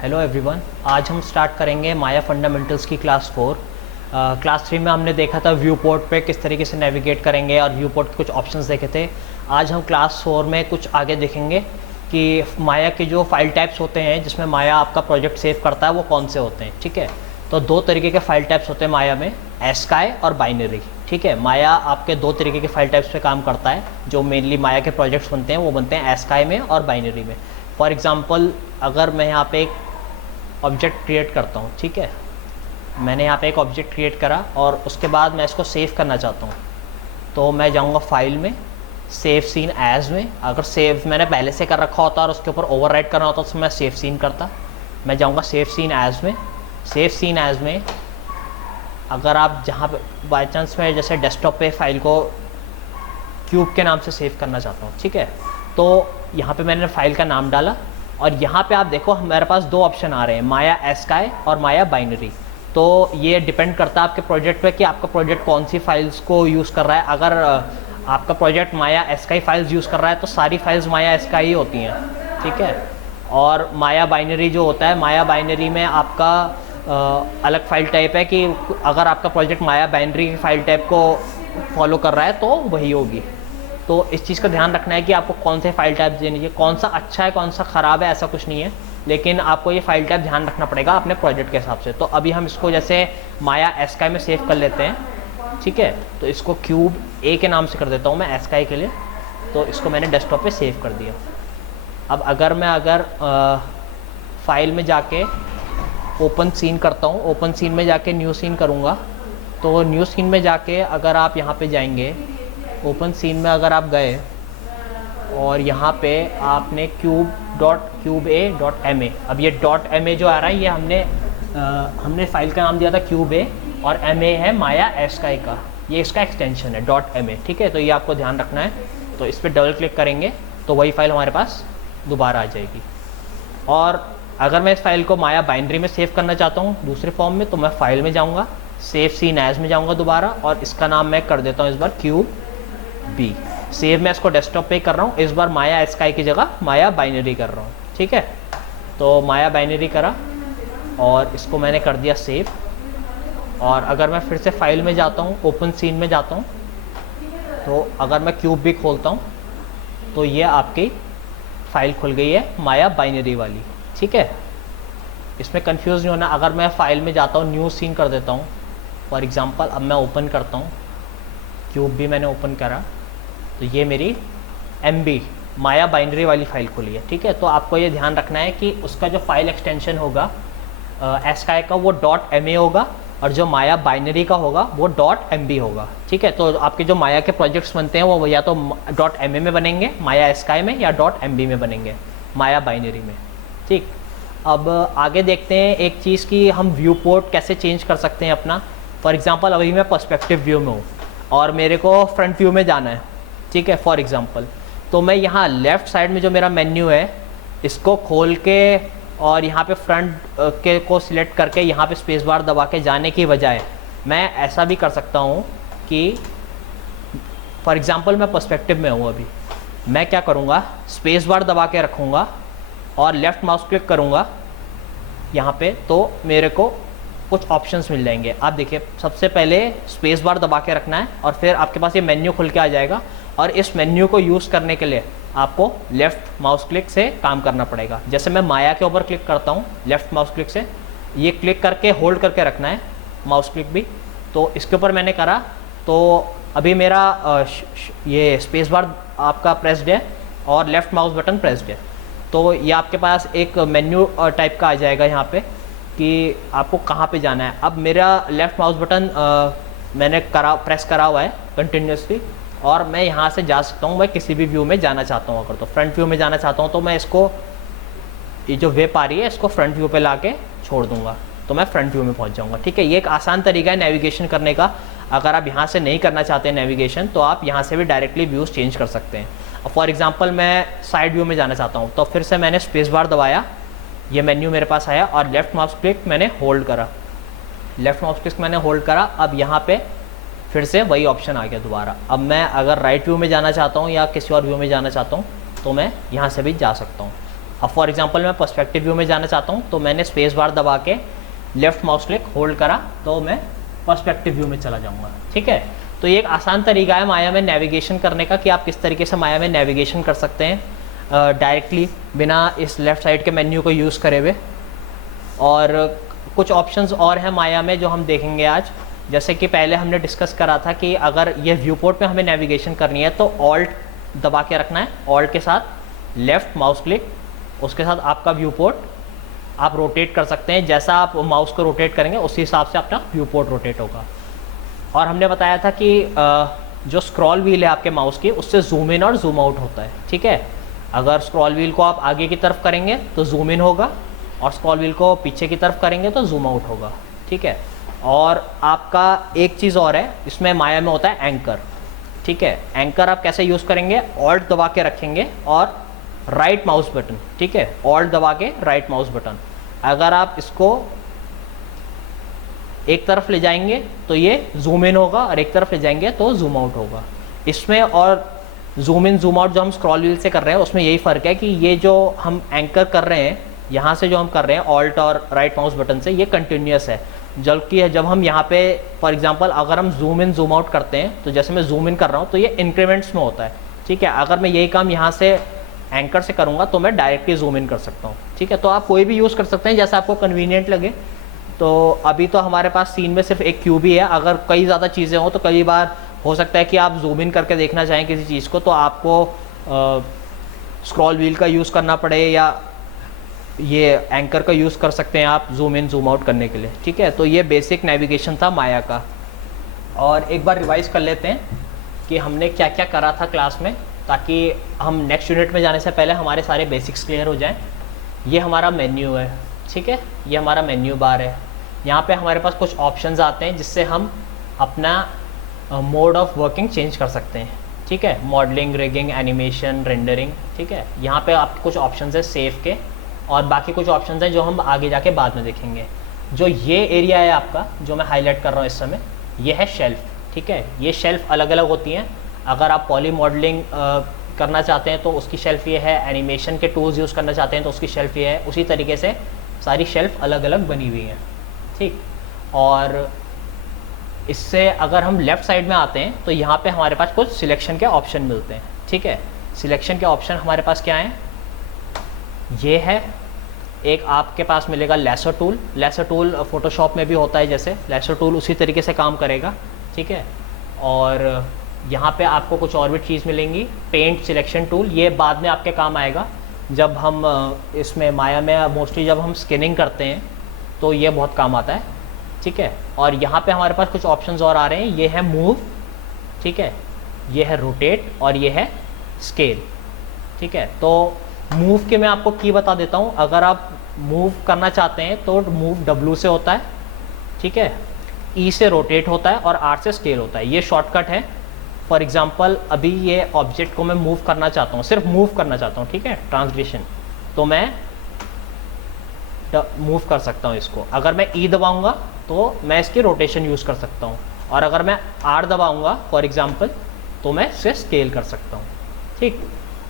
Hello everyone, आज हम start करेंगे माया फंडामेंटल्स की क्लास 4। क्लास 3 में हमने देखा था व्यू पोर्ट पे किस तरीके से नेविगेट करेंगे और व्यू पोर्ट के कुछ ऑप्शंस देखे थे। आज हम क्लास 4 में कुछ आगे देखेंगे कि माया के जो फाइल टाइप्स होते हैं जिसमें माया आपका प्रोजेक्ट सेव करता है वो कौन से होते हैं। ठीक है, तो दो तरीके के फाइल टाइप्स होते हैं माया में, एस्काई और बाइनरी। ठीक है, माया आपके दो तरीके के फाइल टाइप्स पे काम करता है। जो मेनली माया के प्रोजेक्ट्स बनते हैं वो बनते हैं एस्काई में और बाइनरी में। फॉर एग्जांपल, अगर मैं यहाँ पे एक ऑब्जेक्ट क्रिएट करता हूँ, ठीक है, मैंने यहाँ पे एक ऑब्जेक्ट क्रिएट करा और उसके बाद मैं इसको सेव करना चाहता हूँ, तो मैं जाऊँगा फाइल में, सेव सीन एज में। अगर सेव मैंने पहले से कर रखा होता और उसके ऊपर ओवरराइट करना होता तो मैं सेव सीन करता। मैं जाऊँगा सेव सीन एज में। सेव सीन एज में अगर आप जहाँ पे बाई चांस मैं जैसे डेस्कटॉप पे फाइल को क्यूब के नाम से सेव करना चाहता हूँ, ठीक है, तो यहाँ पे मैंने फाइल का नाम डाला और यहाँ पे आप देखो हमारे पास दो ऑप्शन आ रहे हैं, माया एस्काई और माया बाइनरी। तो ये डिपेंड करता है आपके प्रोजेक्ट पे कि आपका प्रोजेक्ट कौन सी फाइल्स को यूज़ कर रहा है। अगर आपका प्रोजेक्ट माया एस्काई फाइल्स यूज़ कर रहा है तो सारी फाइल्स माया एस्काई ही होती हैं, ठीक है। और माया बाइनरी जो होता है, माया बाइनरी में आपका अलग फाइल टाइप है कि अगर आपका प्रोजेक्ट माया बाइनरी की फाइल टाइप को फॉलो कर रहा है तो वही होगी। तो इस चीज़ का ध्यान रखना है कि आपको कौन से फाइल टाइप देनी चाहिए, कौन सा अच्छा है कौन सा ख़राब है, ऐसा कुछ नहीं है, लेकिन आपको ये फाइल टाइप ध्यान रखना पड़ेगा अपने प्रोजेक्ट के हिसाब से। तो अभी हम इसको जैसे माया एस्काई में सेव कर लेते हैं, ठीक है। तो इसको क्यूब ए के नाम से कर देता हूँ मैं एस्काई के लिए। तो इसको मैंने डेस्कटॉप पे सेव कर दिया। अब अगर मैं फाइल में जाके ओपन सीन करता हूँ, ओपन सीन में जाके न्यू सीन करूँगा, तो न्यू सीन में जाके अगर आप यहाँ पे जाएंगे, ओपन सीन में अगर आप गए और यहाँ पे आपने cube A dot M A, अब ये डॉट एम ए जो आ रहा है ये हमने फाइल का नाम दिया था क्यूब ए, और एम ए है माया एस्काई का, ये इसका एक्सटेंशन है डॉट एम ए, ठीक है। तो ये आपको ध्यान रखना है। तो इस पर डबल क्लिक करेंगे तो वही फाइल हमारे पास दोबारा आ जाएगी। और अगर मैं इस फाइल को माया बाइनरी में सेव करना चाहता हूँ दूसरे फॉर्म में, तो मैं फाइल में जाऊँगा, सेव सीन एज में जाऊँगा दोबारा, और इसका नाम मैं कर देता हूँ इस बार क्यूब बी। सेव मैं इसको डेस्कटॉप पे कर रहा हूँ, इस बार माया एस्काई की जगह माया बाइनरी कर रहा हूँ, ठीक है। तो माया बाइनरी करा और इसको मैंने कर दिया सेव। और अगर मैं फिर से फाइल में जाता हूँ, ओपन सीन में जाता हूँ, तो अगर मैं क्यूब भी खोलता हूँ तो ये आपकी फाइल खुल गई है माया बाइनरी वाली, ठीक है। इसमें कंफ्यूज नहीं होना। अगर मैं फाइल में जाता हूँ, न्यू सीन कर देता हूँ, फॉर एग्जांपल अब मैं ओपन करता हूँ, क्यूब भी मैंने ओपन करा, तो ये मेरी MB माया बाइनरी वाली फाइल खुली है, ठीक है। तो आपको ये ध्यान रखना है कि उसका जो फाइल एक्सटेंशन होगा एस्काई का वो .ma होगा, और जो माया बाइनरी का होगा वो .mb होगा, ठीक है। तो आपके जो माया के प्रोजेक्ट्स बनते हैं वो या तो .ma में बनेंगे माया एस्काई में, या .mb में बनेंगे माया बाइनरी में, ठीक। अब आगे देखते हैं एक चीज़ कि हम व्यू पोर्ट कैसे चेंज कर सकते हैं अपना। फॉर एग्जांपल अभी मैं पर्सपेक्टिव व्यू में हूँ और मेरे को फ्रंट व्यू में जाना है, ठीक है, फॉर एग्जांपल। तो मैं यहाँ लेफ़्ट साइड में जो मेरा मेन्यू है इसको खोल के और यहाँ पे फ्रंट के को सिलेक्ट करके यहाँ पे स्पेस बार दबा के जाने की बजाय मैं ऐसा भी कर सकता हूँ कि फॉर एग्जांपल मैं पर्सपेक्टिव में हूँ, अभी मैं क्या करूँगा, स्पेस बार दबा के रखूँगा और लेफ़्ट माउस क्लिक करूँगा यहाँ पे, तो मेरे को कुछ ऑप्शंस मिल जाएंगे। आप देखिए, सबसे पहले स्पेस बार दबा के रखना है और फिर आपके पास ये मेन्यू खुल के आ जाएगा, और इस मेन्यू को यूज़ करने के लिए आपको लेफ़्ट माउस क्लिक से काम करना पड़ेगा। जैसे मैं माया के ऊपर क्लिक करता हूँ लेफ़्ट माउस क्लिक से, ये क्लिक करके होल्ड करके रखना है माउस क्लिक भी, तो इसके ऊपर मैंने करा तो अभी मेरा ये स्पेस बार आपका प्रेस्ड है और लेफ़्ट माउस बटन प्रेस्ड है। तो ये आपके पास एक मेन्यू टाइप का आ जाएगा यहाँ पे कि आपको कहाँ पे जाना है। अब मेरा लेफ़्ट माउस बटन मैंने प्रेस करा हुआ है कंटिन्यूसली, और मैं यहाँ से जा सकता हूँ, मैं किसी भी व्यू में जाना चाहता हूँ। अगर तो फ्रंट व्यू में जाना चाहता हूँ तो मैं इसको, ये जो वेब आ रही है इसको फ्रंट व्यू पे लाके छोड़ दूँगा तो मैं फ्रंट व्यू में पहुँच जाऊँगा, ठीक है। ये एक आसान तरीका है नेविगेशन करने का। अगर आप यहाँ से नहीं करना चाहते नेविगेशन तो आप यहाँ से भी डायरेक्टली व्यूज़ चेंज कर सकते हैं। फॉर एग्जाम्पल मैं साइड व्यू में जाना चाहता हूँ, तो फिर से मैंने स्पेस बार दबाया, ये मेन्यू मेरे पास आया और लेफ़्ट माउस क्लिक मैंने होल्ड करा, लेफ़्ट माउस क्लिक मैंने होल्ड करा। अब यहाँ पे फिर से वही ऑप्शन आ गया दोबारा। अब मैं अगर राइट व्यू में जाना चाहता हूँ या किसी और व्यू में जाना चाहता हूँ तो मैं यहाँ से भी जा सकता हूँ। अब फॉर एग्जांपल मैं पर्सपेक्टिव व्यू में जाना चाहता हूँ, तो मैंने स्पेस बार दबा के लेफ्ट माउस क्लिक होल्ड करा तो मैं पर्सपेक्टिव व्यू में चला जाऊँगा। ठीक है, तो ये एक आसान तरीका है माया में नेविगेशन करने का कि आप किस तरीके से माया में नेविगेशन कर सकते हैं डायरेक्टली बिना इस लेफ़्ट साइड के मेन्यू को यूज़ करे हुए। और कुछ ऑप्शंस और हैं माया में जो हम देखेंगे आज। जैसे कि पहले हमने डिस्कस करा था कि अगर ये व्यू पोर्ट में हमें नेविगेशन करनी है तो ऑल्ट दबा के रखना है, ऑल्ट के साथ लेफ़्ट माउस क्लिक, उसके साथ आपका व्यू पोर्ट आप रोटेट कर सकते हैं। जैसा आप माउस को रोटेट करेंगे उसी हिसाब से अपना व्यू पोर्ट रोटेट होगा। और हमने बताया था कि जो स्क्रॉल व्हील है आपके माउस की उससे जूम इन और जूम आउट होता है। ठीक है, अगर स्क्रॉल व्हील को आप आगे की तरफ करेंगे तो जूम इन होगा और स्क्रॉल व्हील को पीछे की तरफ करेंगे तो जूम आउट होगा। ठीक है, और आपका एक चीज़ और है इसमें माया में होता है एंकर। ठीक है, एंकर आप कैसे यूज़ करेंगे, ऑल्ट दबा के रखेंगे और राइट माउस बटन। ठीक है, ऑल्ट दबा के राइट माउस बटन, अगर आप इसको एक तरफ ले जाएंगे तो ये जूम इन होगा और एक तरफ ले जाएंगे तो जूम आउट होगा। इसमें और जूम इन जूम आउट जो हम स्क्रॉल व्हील से कर रहे हैं उसमें यही फ़र्क है कि ये जो हम एंकर कर रहे हैं यहाँ से जो हम कर रहे हैं ऑल्ट और राइट माउस बटन से, ये कंटिन्यूस है। जबकि जब हम यहाँ पे फॉर एग्जांपल अगर हम जूम इन जूम आउट करते हैं तो जैसे मैं जूम इन कर रहा हूँ तो ये इंक्रीमेंट्स में होता है। ठीक है, अगर मैं यही काम यहाँ से एंकर से करूँगा तो मैं डायरेक्टली जूम इन कर सकता हूँ। ठीक है, तो आप कोई भी यूज़ कर सकते हैं जैसा आपको कन्वीनियंट लगे। तो अभी तो हमारे पास सीन में सिर्फ एक क्यूब ही है, अगर कई ज़्यादा चीज़ें हों तो कई बार हो सकता है कि आप जूम इन करके देखना चाहें किसी चीज़ को तो आपको स्क्रॉल व्हील का यूज़ करना पड़े या ये एंकर का यूज़ कर सकते हैं आप जूम इन जूम आउट करने के लिए। ठीक है, तो ये बेसिक नेविगेशन था माया का। और एक बार रिवाइज कर लेते हैं कि हमने क्या क्या करा था क्लास में, ताकि हम नेक्स्ट यूनिट में जाने से पहले हमारे सारे बेसिक्स क्लियर हो जाएं। ये हमारा मेन्यू है। ठीक है, ये हमारा मेन्यू बार है। यहाँ पे हमारे पास कुछ ऑप्शंस आते हैं जिससे हम अपना मोड ऑफ वर्किंग चेंज कर सकते हैं। ठीक है, मॉडलिंग, रिगिंग, एनिमेशन, रेंडरिंग। ठीक है, यहाँ पे आपके कुछ ऑप्शंस है सेव के और बाकी कुछ ऑप्शंस हैं जो हम आगे जाके बाद में देखेंगे। जो ये एरिया है आपका जो मैं हाईलाइट कर रहा हूँ इस समय, ये है शेल्फ। ठीक है, ये शेल्फ अलग अलग होती हैं। अगर आप पॉली मॉडलिंग करना चाहते हैं तो उसकी शेल्फ ये है, एनिमेशन के टूल्स यूज़ करना चाहते हैं तो उसकी शेल्फ ये है। उसी तरीके से सारी शेल्फ अलग अलग बनी हुई हैं। ठीक, और इससे अगर हम लेफ़्ट साइड में आते हैं तो यहाँ पे हमारे पास कुछ सिलेक्शन के ऑप्शन मिलते हैं। ठीक है, सिलेक्शन के ऑप्शन हमारे पास क्या हैं, ये है एक आपके पास मिलेगा lasso tool. Lasso tool Photoshop में भी होता है, जैसे लेसर टूल उसी तरीके से काम करेगा। ठीक है, और यहाँ पे आपको कुछ और भी चीज़ मिलेंगी। पेंट सिलेक्शन टूल, ये बाद में आपके काम आएगा जब हम इसमें माया में मोस्टली जब हम स्कैनिंग करते हैं तो ये बहुत काम आता है। ठीक है, और यहाँ पे हमारे पास कुछ ऑप्शंस और आ रहे हैं। ये है मूव, ठीक है, ये है रोटेट और ये है स्केल। ठीक है, तो मूव के मैं आपको की बता देता हूँ। अगर आप मूव करना चाहते हैं तो मूव W से होता है। ठीक है, E से रोटेट होता है और R से स्केल होता है। ये शॉर्टकट है। फॉर एग्जांपल अभी ये ऑब्जेक्ट को मैं मूव करना चाहता हूँ, सिर्फ मूव करना चाहता हूँ। ठीक है, ट्रांसलेशन, तो मैं मूव कर सकता हूँ इसको। अगर मैं E दबाऊँगा तो मैं इसकी रोटेशन यूज़ कर सकता हूँ, और अगर मैं R दबाऊँगा फॉर एग्जांपल तो मैं इसे स्केल कर सकता हूँ। ठीक,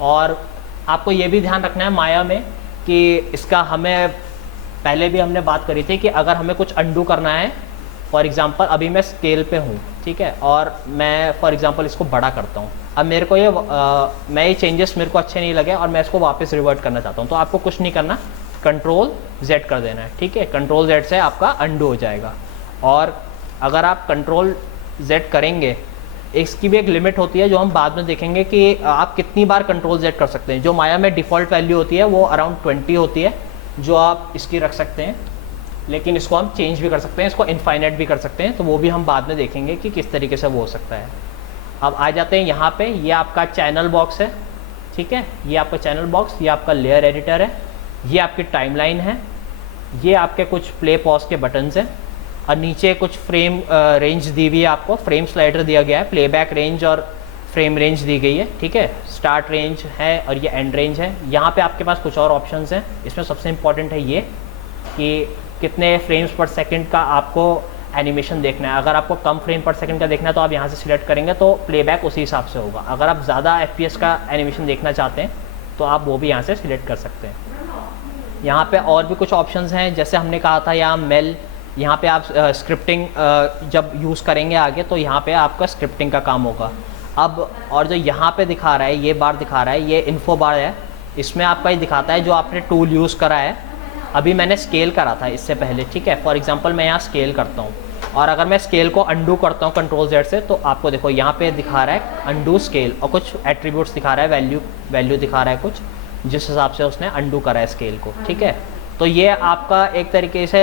और आपको ये भी ध्यान रखना है माया में कि इसका हमें पहले भी हमने बात करी थी कि अगर हमें कुछ अंडू करना है, फॉर एग्जांपल अभी मैं स्केल पे हूँ। ठीक है, और मैं फॉर एग्जांपल इसको बड़ा करता हूँ। अब मेरे को ये चेंजेस मेरे को अच्छे नहीं लगे और मैं इसको वापस रिवर्ट करना चाहता हूँ, तो आपको कुछ नहीं करना, कंट्रोल Z कर देना है। ठीक है, कंट्रोल Z से आपका अंडू हो जाएगा। और अगर आप कंट्रोल Z करेंगे, इसकी भी एक लिमिट होती है जो हम बाद में देखेंगे कि आप कितनी बार कंट्रोल Z कर सकते हैं। जो माया में डिफ़ॉल्ट वैल्यू होती है वो अराउंड 20 होती है जो आप इसकी रख सकते हैं, लेकिन इसको हम चेंज भी कर सकते हैं, इसको इनफाइनाइट भी कर सकते हैं, तो वो भी हम बाद में देखेंगे कि किस तरीके से वो हो सकता है। अब आ जाते हैं यहाँ पे, ये आपका चैनल बॉक्स है। ठीक है, ये आपका चैनल बॉक्स, ये आपका लेयर एडिटर है, ये आपकी टाइमलाइन है, ये आपके कुछ प्ले पॉज के बटन्स हैं, और नीचे कुछ फ्रेम रेंज दी हुई है, आपको फ्रेम स्लाइडर दिया गया है, प्लेबैक रेंज और फ्रेम रेंज दी गई है। ठीक है, स्टार्ट रेंज है और ये एंड रेंज है। यहाँ पे आपके पास कुछ और ऑप्शंस हैं। इसमें सबसे इम्पॉर्टेंट है ये कि कितने फ्रेम्स पर सेकंड का आपको एनिमेशन देखना है। अगर आपको कम फ्रेम पर सेकंड का देखना है तो आप यहाँ से सिलेक्ट करेंगे तो प्लेबैक उसी हिसाब से होगा। अगर आप ज़्यादा FPS का एनिमेशन देखना चाहते हैं तो आप वो भी यहाँ से सिलेक्ट कर सकते हैं। यहाँ पे और भी कुछ ऑप्शंस हैं, जैसे हमने कहा था यहाँ मेल, यहाँ पे आप स्क्रिप्टिंग जब यूज़ करेंगे आगे तो यहाँ पे आपका स्क्रिप्टिंग का काम होगा। अब और जो यहाँ पे दिखा रहा है, ये बार दिखा रहा है, ये इन्फो बार है, इसमें आपका ये दिखाता है जो आपने टूल यूज़ करा है। अभी मैंने स्केल करा था इससे पहले, ठीक है। फॉर एग्जांपल मैं यहाँ स्केल करता हूँ और अगर मैं स्केल को अंडू करता हूँ कंट्रोल जेड से, तो आपको देखो यहाँ पे दिखा रहा है अंडू स्केल और कुछ एट्रीब्यूट्स दिखा रहा है, वैल्यू दिखा रहा है कुछ, जिस हिसाब से उसने अंडू करा है स्केल को, ठीक है। तो ये आपका एक तरीके से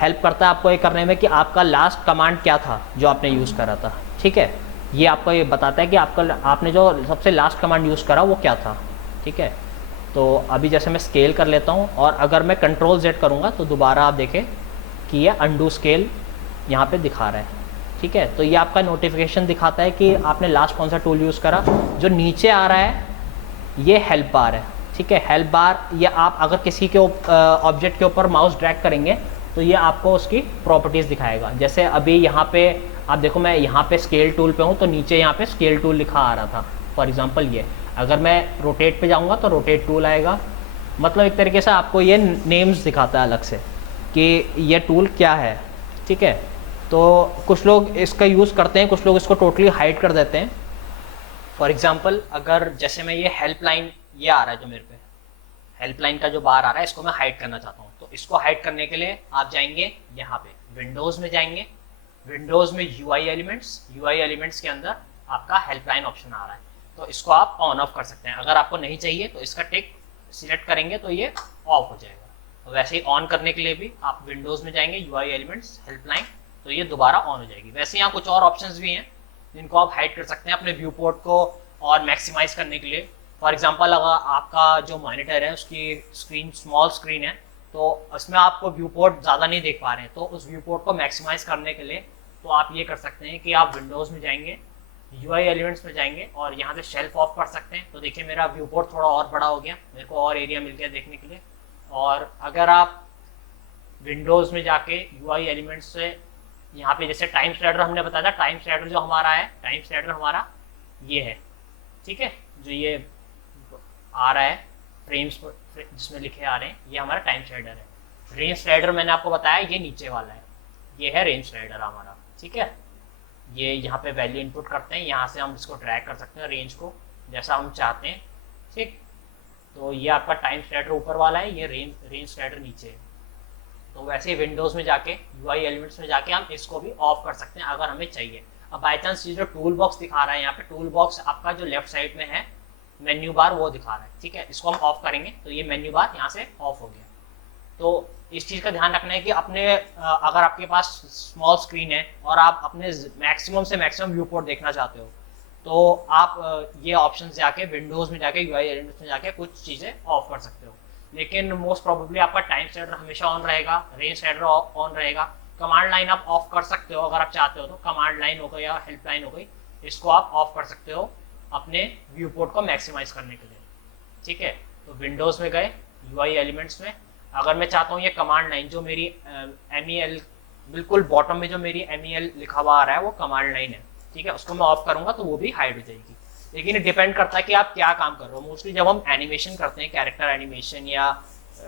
हेल्प करता है आपको ये करने में कि आपका लास्ट कमांड क्या था जो आपने यूज़ करा था, ठीक है। ये आपको ये बताता है कि आपने जो सबसे लास्ट कमांड यूज़ करा वो क्या था, ठीक है। तो अभी जैसे मैं स्केल कर लेता हूँ और अगर मैं कंट्रोल जेड करूँगा तो दोबारा आप देखें कि ये अंडू स्केल यहाँ पे दिखा रहा है, ठीक है। तो ये आपका नोटिफिकेशन दिखाता है कि आपने लास्ट कौन सा टूल यूज़ करा। जो नीचे आ रहा है ये हेल्प बार है, ठीक है। हेल्प बार ये आप अगर किसी के ऑब्जेक्ट के ऊपर माउस ड्रैग करेंगे तो ये आपको उसकी प्रॉपर्टीज़ दिखाएगा। जैसे अभी यहाँ पे आप देखो, मैं यहाँ पे स्केल टूल पे हूँ तो नीचे यहाँ पे स्केल टूल लिखा आ रहा था, फॉर एग्जांपल ये। अगर मैं रोटेट पे जाऊँगा तो रोटेट टूल आएगा। मतलब एक तरीके से आपको ये नेम्स दिखाता है अलग से कि ये टूल क्या है, ठीक है। तो कुछ लोग इसका यूज़ करते हैं, कुछ लोग इसको टोटली हाइड कर देते हैं। फॉर एग्जांपल अगर जैसे मैं ये हेल्पलाइन, ये आ रहा है जो मेरे पे हेल्पलाइन का जो बार आ रहा है, इसको मैं हाइड करना चाहता हूँ। तो इसको हाइड करने के लिए आप जाएंगे यहाँ पे विंडोज़ में जाएंगे, विंडोज़ में यूआई एलिमेंट्स के अंदर आपका हेल्पलाइन ऑप्शन आ रहा है, तो इसको आप ऑन ऑफ कर सकते हैं। अगर आपको नहीं चाहिए तो इसका टिक सिलेक्ट करेंगे तो ये ऑफ हो जाएगा। तो वैसे ही ऑन करने के लिए भी आप विंडोज़ में जाएंगे, यूआई एलिमेंट्स हेल्पलाइन, तो ये दोबारा ऑन हो जाएगी। वैसे यहाँ कुछ और ऑप्शंस भी हैं जिनको आप हाइड कर सकते हैं अपने व्यू पोर्ट को और मैक्सिमाइज करने के लिए। फॉर एग्जांपल अगर आपका जो मॉनिटर है उसकी स्क्रीन स्मॉल स्क्रीन है तो उसमें आपको व्यू पोर्ट ज़्यादा नहीं देख पा रहे हैं, तो उस व्यू पोर्ट को मैक्सिमाइज करने के लिए तो आप ये कर सकते हैं कि आप विंडोज़ में जाएंगे, यूआई एलिमेंट्स में जाएंगे और यहाँ से शेल्फ ऑफ कर सकते हैं। तो देखिए मेरा व्यू पोर्ट थोड़ा और बड़ा हो गया, मेरे को और एरिया मिल गया देखने के लिए। और अगर आप विंडोज़ में जाके यूआई एलिमेंट्स से यहाँ पे जैसे टाइम स्लाइडर हमने बताया था, टाइम स्लाइडर जो हमारा है, टाइम स्लाइडर हमारा ये है, ठीक है। जो ये आ रहा है फ्रेम्स पर जिसमें लिखे आ रहे हैं, ये हमारा टाइम स्लाइडर है। रेंज स्लाइडर मैंने आपको बताया ये नीचे वाला है, ये है रेंज स्लाइडर हमारा, ठीक है। ये यहाँ पे वैल्यू इनपुट करते हैं, यहाँ से हम इसको ड्रैग कर सकते हैं रेंज को जैसा हम चाहते हैं, ठीक। तो ये आपका टाइम स्लाइडर ऊपर वाला है, ये रेंज स्लाइडर नीचे है। तो वैसे ही विंडोज़ में जाके यूआई एलिमेंट्स में जाके हम इसको भी ऑफ कर सकते हैं अगर हमें चाहिए। अब बाई चांस ये जो टूल बॉक्स दिखा रहा है यहाँ पे, टूल बॉक्स आपका जो लेफ्ट साइड में है मेन्यू बार वो दिखा रहा है, ठीक है। इसको हम ऑफ करेंगे तो ये मेन्यू बार यहाँ से ऑफ हो गया। तो इस चीज़ का ध्यान रखना है कि अपने अगर आपके पास स्मॉल स्क्रीन है और आप अपने मैक्सिमम से मैक्सिमम व्यू पोर्ट देखना चाहते हो तो आप ये ऑप्शन जाके विंडोज़ में जाके यूआई एलिमेंट्स में जाके कुछ चीज़ें ऑफ कर सकते हो। लेकिन मोस्ट प्रोबेबली आपका टाइम स्लाइडर हमेशा ऑन रहेगा, रेंज स्लाइडर ऑन रहेगा। कमांड लाइन आप ऑफ कर सकते हो अगर आप चाहते हो तो, कमांड लाइन हो गई या हेल्पलाइन हो गई, इसको आप ऑफ कर सकते हो अपने व्यू पोर्ट को मैक्सिमाइज करने के लिए, ठीक है। तो विंडोज़ में गए, यूआई एलिमेंट्स में, अगर मैं चाहता हूँ ये कमांड लाइन जो मेरी MEL बिल्कुल बॉटम में जो मेरी MEL लिखा हुआ आ रहा है वो कमांड लाइन है, ठीक है, उसको मैं ऑफ करूँगा तो वो भी हाइड हो जाएगी। लेकिन ये डिपेंड करता है कि आप क्या काम कर रहे हो। मोस्टली जब हम एनिमेशन करते हैं, कैरेक्टर एनिमेशन या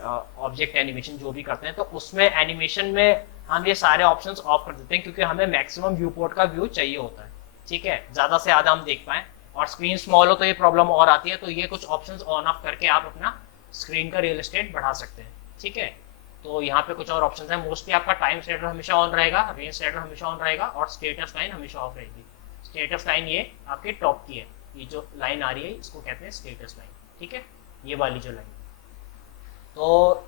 ऑब्जेक्ट एनिमेशन जो भी करते हैं, तो उसमें एनिमेशन में हम ये सारे ऑप्शंस ऑफ कर देते हैं क्योंकि हमें मैक्सिमम व्यू पोर्ट का व्यू चाहिए होता है, ठीक है, ज़्यादा से ज़्यादा हम देख पाएँ। और स्क्रीन स्मॉल हो तो ये प्रॉब्लम और आती है, तो ये कुछ ऑप्शंस ऑन ऑफ करके आप अपना स्क्रीन का रियल एस्टेट बढ़ा सकते हैं, ठीक है। तो यहाँ पे कुछ और ऑप्शंस हैं। मोस्टली आपका टाइम स्लाइडर हमेशा ऑन रहेगा, रेंज स्लाइडर हमेशा ऑन रहेगा और स्टेटस लाइन हमेशा ऑफ रहेगी। स्टेटस लाइन ये आपके टॉप की है, ये जो लाइन आ रही है इसको कहते हैं स्टेटस लाइन, ठीक है, ये वाली जो लाइन। तो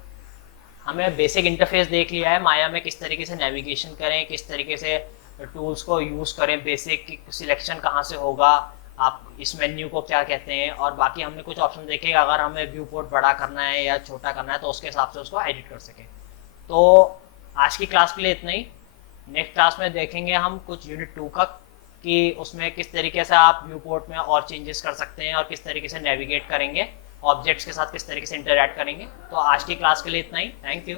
हमें बेसिक इंटरफेस देख लिया है माया में, किस तरीके से नेविगेशन करें, किस तरीके से टूल्स को यूज़ करें, बेसिक सिलेक्शन कहाँ से होगा, आप इस मेन्यू को क्या कहते हैं, और बाकी हमने कुछ ऑप्शन देखे अगर हमें व्यू पोर्ट बड़ा करना है या छोटा करना है तो उसके हिसाब से उसको एडिट कर सकें। तो आज की क्लास के लिए इतना ही। नेक्स्ट क्लास में देखेंगे हम कुछ यूनिट 2 का कि उसमें किस तरीके से आप व्यू पोर्ट में और चेंजेस कर सकते हैं और किस तरीके से नेविगेट करेंगे, ऑब्जेक्ट्स के साथ किस तरीके से इंटरैक्ट करेंगे। तो आज की क्लास के लिए इतना ही। Thank you.